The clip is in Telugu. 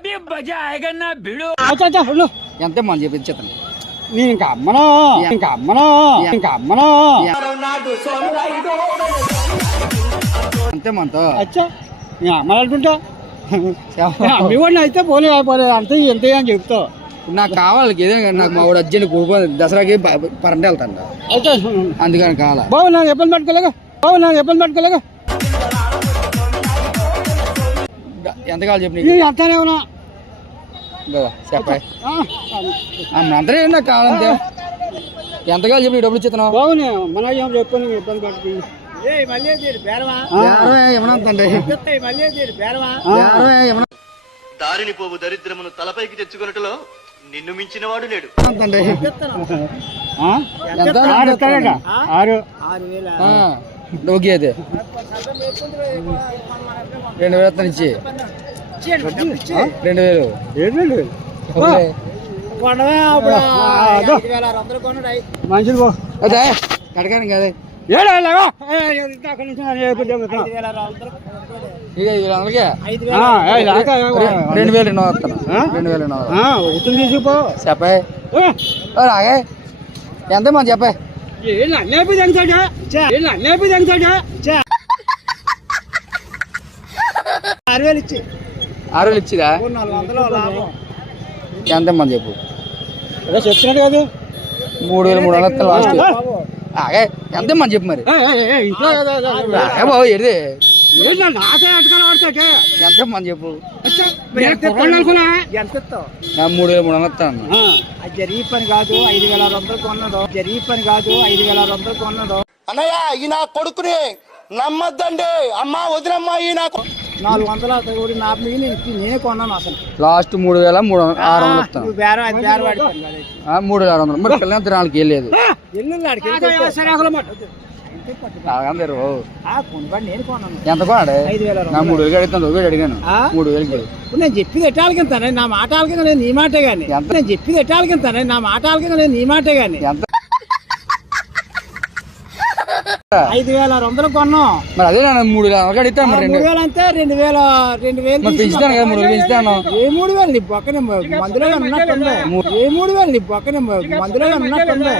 అభి మజా ఆయేగా నా భిడు. ఎంత మంది చెప్పించేతను నేను ఇంకా అమ్మను అంతే మనతో అచ్చా నేను అమ్మాలంటుంటా అమ్మివాడిని అయితే పోలేదు అంతే ఎంత అని చెప్తావు. నాకు కావాలి ఏదైనా నాకు మా వాడు అర్జెంట్ దసరాకి పరంటే వెళ్తాను అయితే అందుకని కావాలా బాబు నాకు ఎప్పుడు పట్టుకోలేగా ఎంత కావాలి చెప్పి నేను అంతానే ఉన్నా చెప్పాయి అంతనే నాకు కావాలంతే ఎంత కావాలి చెప్పి డబ్బులు ఇచ్చేస్తున్నావు బాగున్నా మన చెప్పాను ఇబ్బంది పట్టుకుని దారిని పోవు దరిద్రమును తలపైకి తెచ్చుకున్నట్టులో నిన్ను మించిన వాడు లేడు. ఓకే అయితే 2000 ఇచ్చి 2000 మనుషులు అదే కడగాను కదే 2000 తీసుకుపో చెప్పాయి రాగే ఎంత మంది చెప్పాయి ఇచ్చి 6000 ఇచ్చిదా ఎంత మంది చెప్పు చెప్తున్నాడు కాదు 3300 లాస్ట్ ఆగే ఎంత మంది చెప్పు మరి ఇంట్లో బాబు ఏది నాటే అటకాలు పడతాకే ఎంత మంది చెప్పు ఎంత 3300 ఇస్తాను జరిగి పని కాదు 5200 కొన్నదో అన్నయ్య ఈ నా కొడుకుని నమ్మద్దండి అమ్మా వదినమ్మా ఈ నాకు 400 కూడా నా మీద నేనే కొన్నాను అసలు లాస్ట్ 3600 ఇస్తాను బేరం 3600 మరి పిల్లలు తినాలకి వెళ్ళలేదు నేను కొన్నాను ఎంత కొన్నాడు 5000 నా 3000 అడుగుతాను 1 అడిగాను 3000 ఇప్పుడు నేను చెప్పింది ఎట్టాలకింతానే నా మాట ఆలకింద నేను నీ మాటే గాని నేను చెప్పింది ఎట్టాలకింతానే నా మాట ఆలకింద నేను నీ మాటే గాని ఎంత 5200 కొన్నాం మరి అదే నేను 3000 అడుగుతాను మరి 3000 అంతే 2000 పెంచుతాను కదా 3000 పెంచుతాను ఏ 3000 నీ పక్కన మందులో ఉన్నట్టుంది ఏ 3000 నీ పక్కన మందులో ఉన్నట్టుంది